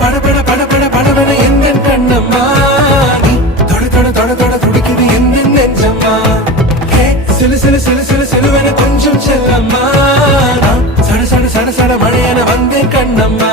படபட படபட படபட எந்த கண்ணம்மா நீ தொட தொட தொட தொட துடிக்குது எந்த நெஞ்சம்மா சிலு சிலு சிலு சிலு சிலுவென கொஞ்சம் செல்லம்மா சட சட சட சட மழையென வந்தேன் கண்ணம்மா